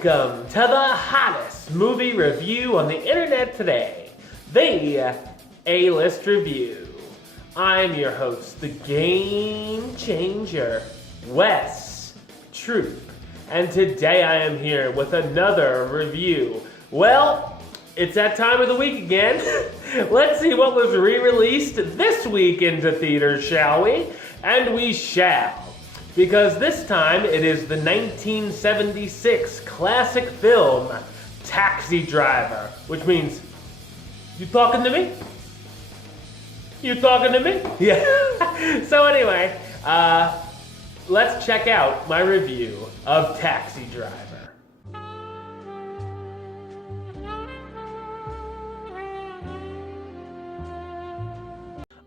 Welcome to the hottest movie review on the internet today, the A-List Review. I'm your host, the Game Changer, Wes Troop, and today I am here with another review. Well, it's that time of the week again. Let's see what was re-released this week into theaters, shall we? And we shall. Because this time it is the 1976 classic film, Taxi Driver. Which means, you talking to me? You talking to me? Yeah. So anyway, let's check out my review of Taxi Driver.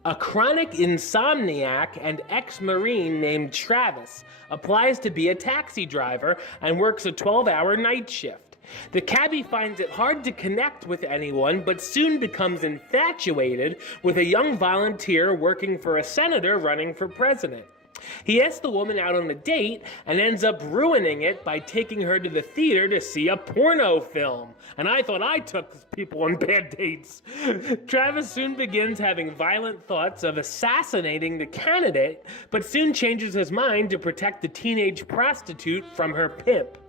A chronic insomniac and ex-Marine named Travis applies to be a taxi driver and works a 12-hour night shift. The cabbie finds it hard to connect with anyone, but soon becomes infatuated with a young volunteer working for a senator running for president. He asks the woman out on a date and ends up ruining it by taking her to the theater to see a porno film. And I thought I took people on bad dates. Travis soon begins having violent thoughts of assassinating the candidate, but soon changes his mind to protect the teenage prostitute from her pimp.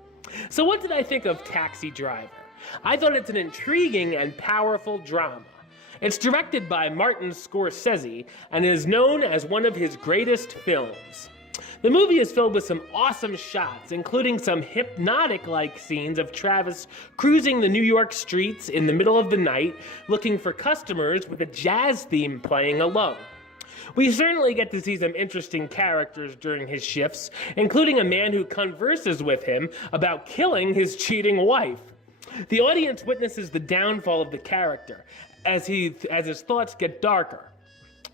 So what did I think of Taxi Driver? I thought it's an intriguing and powerful drama. It's directed by Martin Scorsese and is known as one of his greatest films. The movie is filled with some awesome shots, including some hypnotic-like scenes of Travis cruising the New York streets in the middle of the night, looking for customers with a jazz theme playing alone. We certainly get to see some interesting characters during his shifts, including a man who converses with him about killing his cheating wife. The audience witnesses the downfall of the character as his thoughts get darker.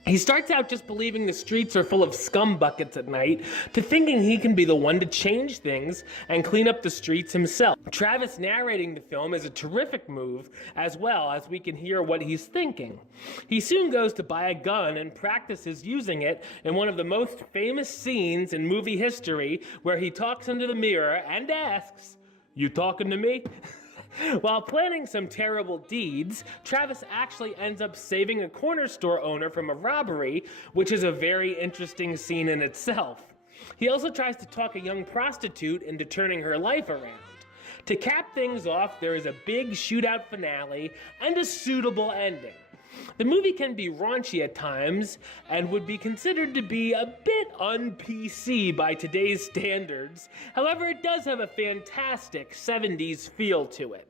He starts out just believing the streets are full of scum buckets at night, to thinking he can be the one to change things and clean up the streets himself. Travis narrating the film is a terrific move, as well as we can hear what he's thinking. He soon goes to buy a gun and practices using it in one of the most famous scenes in movie history, where he talks into the mirror and asks, "You talking to me?" While planning some terrible deeds, Travis actually ends up saving a corner store owner from a robbery, which is a very interesting scene in itself. He also tries to talk a young prostitute into turning her life around. To cap things off, there is a big shootout finale and a suitable ending. The movie can be raunchy at times and would be considered to be a bit un-PC by today's standards. However, it does have a fantastic 70s feel to it.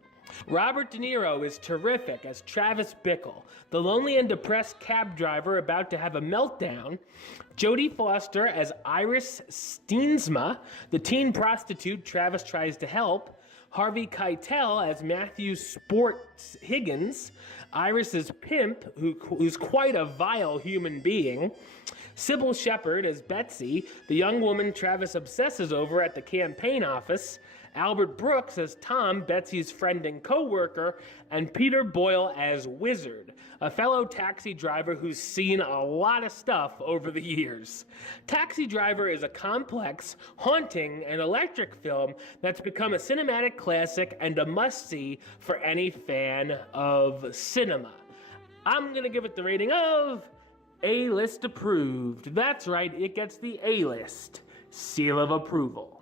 Robert De Niro is terrific as Travis Bickle, the lonely and depressed cab driver about to have a meltdown. Jodie Foster as Iris Steensma, the teen prostitute Travis tries to help. Harvey Keitel as Matthew Sports Higgins, Iris's pimp, who's quite a vile human being. Sybil Shepherd as Betsy, the young woman Travis obsesses over at the campaign office. Albert Brooks as Tom, Betsy's friend and co-worker, and Peter Boyle as Wizard, a fellow taxi driver who's seen a lot of stuff over the years. Taxi Driver is a complex, haunting, and electric film that's become a cinematic classic and a must-see for any fan of cinema. I'm gonna give it the rating of A-List approved. That's right, it gets the A-List seal of approval.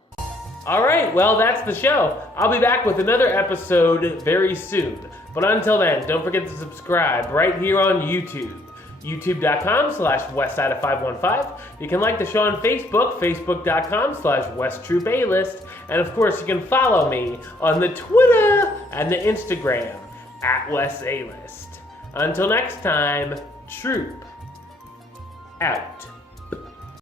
Alright, well that's the show. I'll be back with another episode very soon. But until then, don't forget to subscribe right here on YouTube. youtube.com/westside515. You can like the show on Facebook, facebook.com/WesTroopAlist. And of course, you can follow me on the Twitter and the Instagram @WesAlist. Until next time, Troop out.